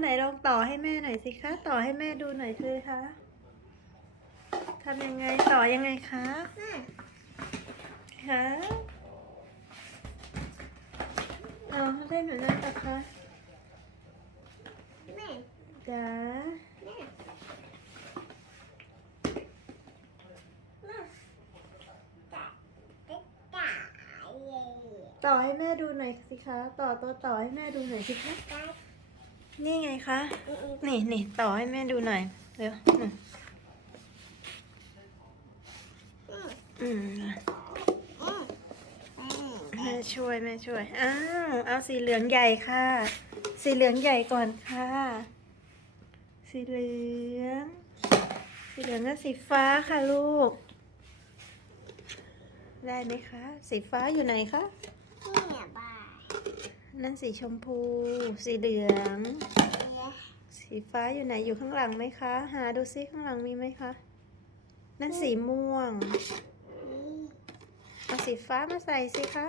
ไหนลองต่อให้แม่หน่อยสิคะ ต่อให้แม่ดูหน่อยสิคะทำยังไงต่อยังไงคะแม่คะเอาได้เหมือนนั้นปะคะแม่จ๋าแม่แม่จ๋าจ๋าจ๋าเย่ต่อให้แม่ดูหน่อยสิคะ ต่อตัวต่อให้แม่ดูหน่อยสิคะจ๋า นี่ไงคะอืออือนี่นี่ต่อให้แม่ดูหน่อย เร็วอืมอืออืมอืออือแม่ช่วยแม่ช่วย อ้าว เอาสีเหลืองใหญ่ค่ะ สีเหลืองใหญ่ก่อนค่ะ สีเหลือง สีเหลืองกับสีฟ้าค่ะลูก ได้ไหมคะ สีฟ้าอยู่ไหนคะเนี่ยบ้า นั่นสีชมพู สีเหลือง สีฟ้าอยู่ไหนอยู่ข้างหลังไหมคะ หาดูซิข้างหลังมีไหมคะ นั่นสีม่วง เอาสีฟ้ามาใส่สิคะ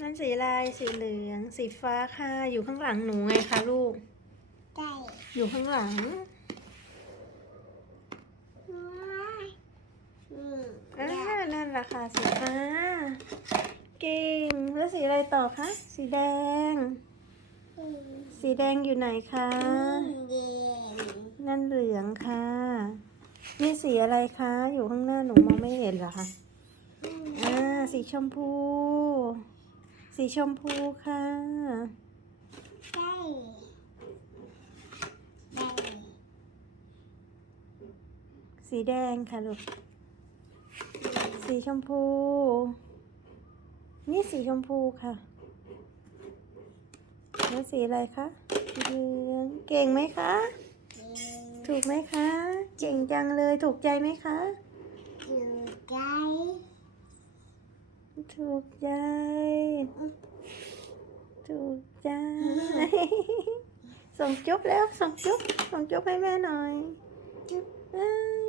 นั่นสีลายสีเหลือง สีฟ้าค่ะ อยู่ข้างหลังหนูไงคะลูกใจอยู่ข้างหลังอ่า นั่นแหละค่ะสีฟ้าเก่งแล้วสีอะไรต่อคะ สีแดงอือสีแดงอยู่ไหนคะเย็นนั่นเหลืองค่ะ นี่สีอะไรคะ อยู่ข้างหน้าหนูมองไม่เห็นเหรอคะอ่าสีชมพู สีชมพูค่ะใจใจสีแดงค่ะลูก สีชมพู นี่สีชมพูค่ะ แล้วสีอะไรคะสีเหลืองเก่งไหมคะ ถูกไหมคะ เก่งจังเลยถูกใจไหมคะอยู่ใจ ถูกใจ ถูกใจ ส่งจุ๊บแล้วส่งจุ๊บส่งจุ๊บให้แม่หน่อย จุ๊บอ่า